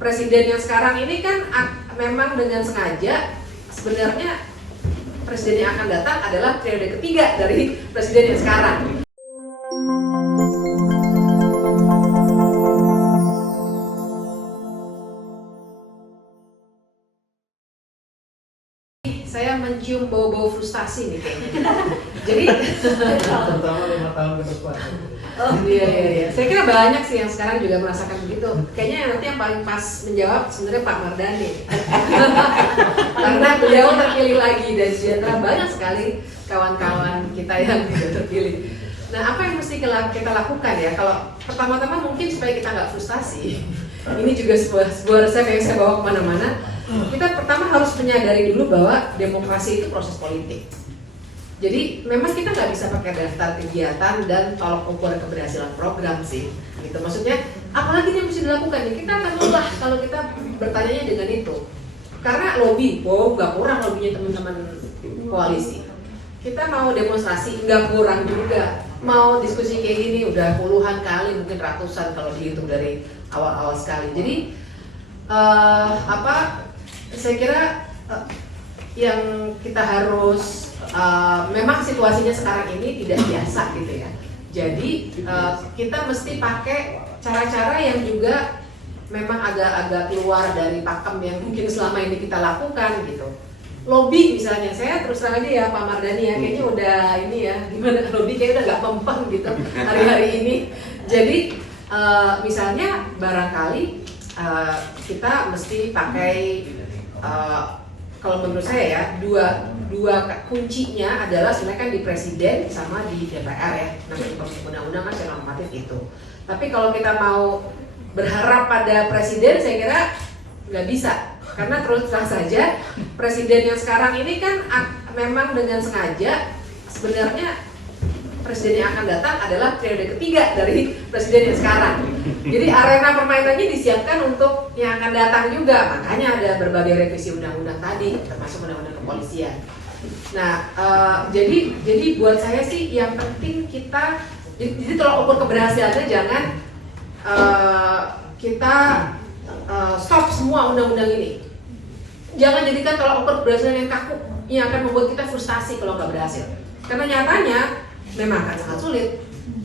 presiden yang sekarang ini kan memang dengan sengaja sebenarnya presiden yang akan datang adalah periode ketiga dari presiden yang sekarang. Saya mencium bau-bau frustasi nih kayaknya. Jadi terutama 5 tahun ke depan. Oh iya. Saya kira banyak sih yang sekarang juga merasakan begitu. Kayaknya nanti yang paling pas menjawab sebenarnya Pak Mardhani. Karena beliau terpilih lagi dan di antara banyak sekali kawan-kawan kita yang tidak terpilih. Nah, apa yang mesti kita lakukan ya? Kalau pertama-tama mungkin supaya kita nggak frustasi. Ini juga sebuah resep yang saya bawa kemana-mana. Kita pertama harus menyadari dulu bahwa demokrasi itu proses politik. Jadi memang kita nggak bisa pakai daftar kegiatan dan tolok ukur keberhasilan program sih. Gitu. Maksudnya, apalagi yang mesti dilakukan nih? Kita akan lelah kalau kita bertanya dengan itu. Karena lobby, nggak kurang lobbynya teman-teman koalisi. Kita mau demonstrasi, nggak kurang juga. Mau diskusi kayak gini udah puluhan kali, mungkin ratusan kalau dihitung dari awal-awal sekali. Jadi saya kira yang kita harus memang situasinya sekarang ini tidak biasa gitu ya. Jadi kita mesti pakai cara-cara yang juga memang agak-agak keluar dari pakem yang mungkin selama ini kita lakukan gitu. Lobby misalnya, saya terus terang aja ya Pak Mardhani ya, kayaknya udah ini ya, gimana lobby kayaknya udah gak mempan gitu hari-hari ini. Jadi misalnya barangkali kita mesti pakai kalau menurut saya ya dua kuncinya adalah sebenarnya kan di presiden sama di DPR ya. Nah, di undang-undang kan secara normatif itu. Tapi kalau kita mau berharap pada presiden, saya kira nggak bisa. Karena terus terang saja presiden yang sekarang ini kan memang dengan sengaja sebenarnya presiden yang akan datang adalah periode ketiga dari presiden yang sekarang. Jadi arena permainannya disiapkan untuk yang akan datang juga. Makanya ada berbagai revisi undang-undang tadi, termasuk undang-undang kepolisian. Nah, jadi buat saya sih yang penting kita, jadi tolak ukur keberhasilannya jangan kita stop semua undang-undang ini. Jangan jadikan tolak ukur keberhasilan yang kaku, yang akan membuat kita frustasi kalau nggak berhasil. Karena nyatanya memang akan sangat sulit.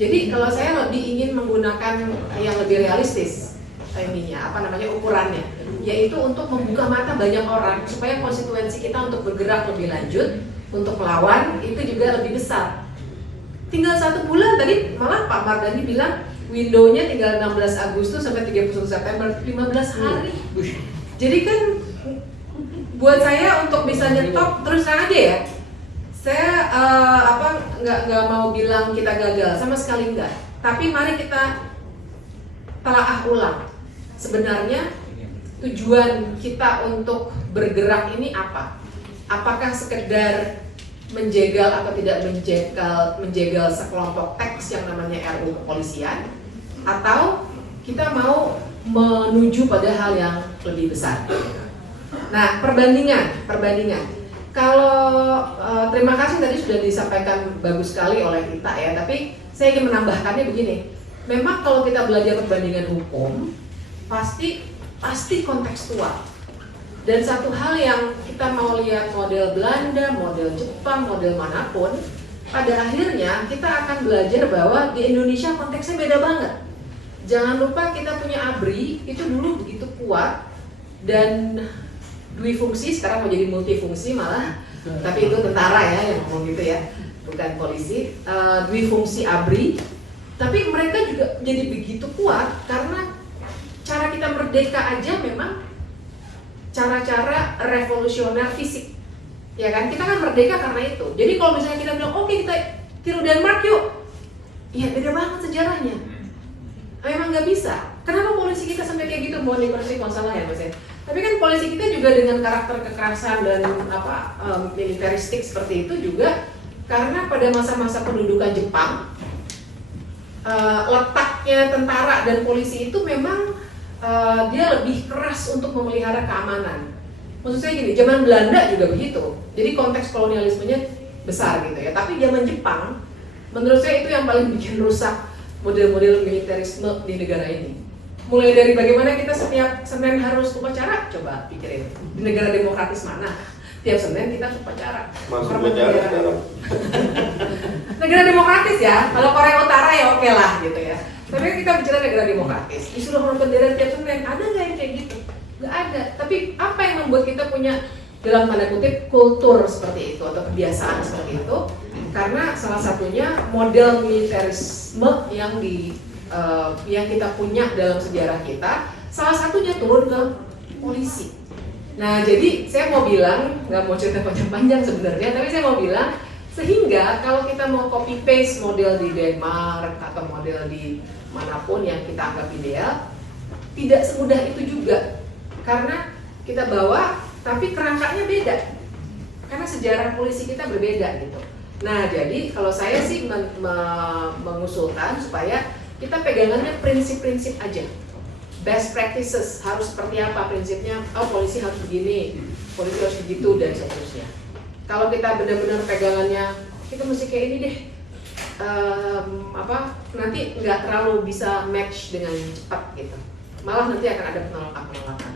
Jadi kalau saya lebih ingin menggunakan yang lebih realistis ukurannya, yaitu untuk membuka mata banyak orang supaya konstituensi kita untuk bergerak lebih lanjut, untuk melawan itu juga lebih besar. Tinggal 1 bulan tadi malah Pak Mardhani bilang window-nya tinggal 16 Agustus sampai 31 September, 15 hari. Jadi kan buat saya untuk bisa nyetop terus terang aja ya. Saya nggak mau bilang kita gagal, sama sekali enggak. Tapi mari kita telaah ulang. Sebenarnya tujuan kita untuk bergerak ini apa? Apakah sekedar menjegal atau tidak menjegal sekelompok teks yang namanya RUU kepolisian, atau kita mau menuju pada hal yang lebih besar? Nah, perbandingan. Kalau terima kasih tadi sudah disampaikan bagus sekali oleh kita ya, tapi saya ingin menambahkannya begini. Memang kalau kita belajar perbandingan hukum, pasti kontekstual. Dan satu hal yang kita mau lihat model Belanda, model Jepang, model manapun, pada akhirnya kita akan belajar bahwa di Indonesia konteksnya beda banget. Jangan lupa kita punya ABRI, itu dulu begitu kuat dan dwifungsi, sekarang menjadi multifungsi malah, tapi itu tentara ya yang ngomong gitu ya, bukan polisi. Dwifungsi ABRI, tapi mereka juga jadi begitu kuat karena cara kita merdeka aja memang cara-cara revolusioner fisik, ya kan? Kita kan merdeka karena itu. Jadi kalau misalnya kita bilang oke, kita tiru Denmark yuk, ya beda banget sejarahnya. Memang nggak bisa. Kenapa polisi kita sampai kayak gitu? Mohon dikoreksi kalau salah ya Mas ya. Tapi kan polisi kita juga dengan karakter kekerasan dan militeristik seperti itu juga karena pada masa-masa pendudukan Jepang letaknya tentara dan polisi itu memang dia lebih keras untuk memelihara keamanan. Maksud saya gini, zaman Belanda juga begitu. Jadi konteks kolonialismenya besar gitu ya. Tapi zaman Jepang, menurut saya itu yang paling bikin rusak model-model militerisme di negara ini. Mulai dari bagaimana kita setiap Senin harus upacara, coba pikirin. Di negara demokratis mana? Tiap Senin kita harus upacara. Masuk upacara sekarang. Negara demokratis ya, kalau Korea Utara ya oke lah gitu ya. Tapi kan kita bicara negara demokratis, disuruh hormat bendera tiap Senin, ada nggak yang kayak gitu? Nggak ada. Tapi apa yang membuat kita punya dalam tanda kutip kultur seperti itu atau kebiasaan seperti itu? Karena salah satunya model militerisme yang kita punya dalam sejarah kita, salah satunya turun ke polisi. Nah, jadi saya mau bilang, nggak mau cerita panjang-panjang sebenarnya, tapi saya mau bilang, sehingga kalau kita mau copy paste model di Denmark atau model di manapun yang kita anggap ideal, tidak semudah itu juga. Karena kita bawa, tapi kerangkanya beda. Karena sejarah polisi kita berbeda gitu. Nah, jadi kalau saya sih mengusulkan supaya kita pegangannya prinsip-prinsip aja. Best practices harus seperti apa prinsipnya? Oh, polisi harus begini, polisi harus begitu dan seterusnya. Kalau kita benar-benar pegangannya kita mesti kayak ini deh, nanti nggak terlalu bisa match dengan cepat gitu. Malah nanti akan ada penolakan-penolakan.